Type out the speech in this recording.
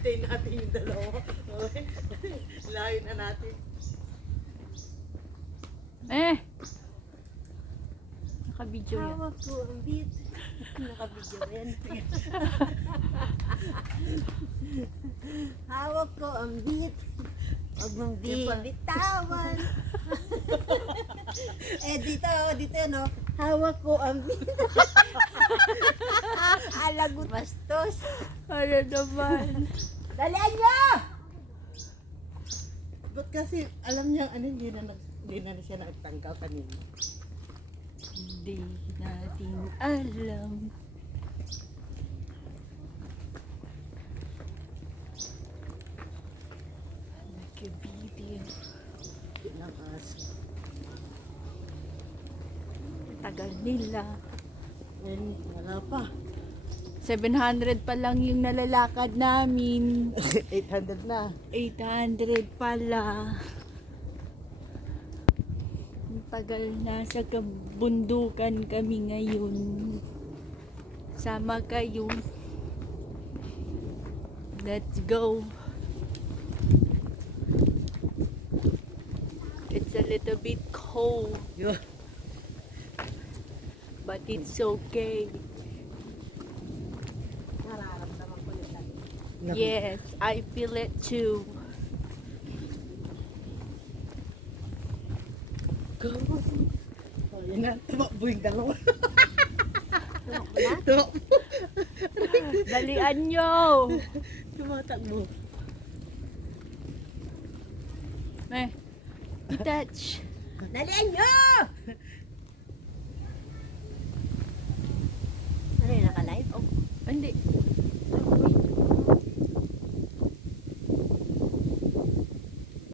Hintayin natin yung dalawa. Okay. Layo na natin. Naka-video yan. Hawak ko ang beat. Naka-video yan. Hawak ko ang beat. Huwag mong bitawan. Dito no. Hawak ko ang beat. Alagot bastos. Ano naman? Dalian nyo! Ba't kasi, alam niya, hindi na siya nagtanggal kanina. Hindi natin alam. Nag-video. Pinakas. Tagal nila. Ngayon, wala pa. 700 pa lang yung nalalakad namin. 800 na. 800 pala. Ang tagal na sa kabundukan kami ngayon. Sama kayo. Let's go. It's a little bit cold, Yo. but it's okay. Nararamdaman ko yun lang. Yes, I feel it too. Go. Oh, yun na. Tumakbo yung dalawa. Tumakbo na? Tumakbo. Dalian nyo! Tumatakbo. Detach! Dalian nyo!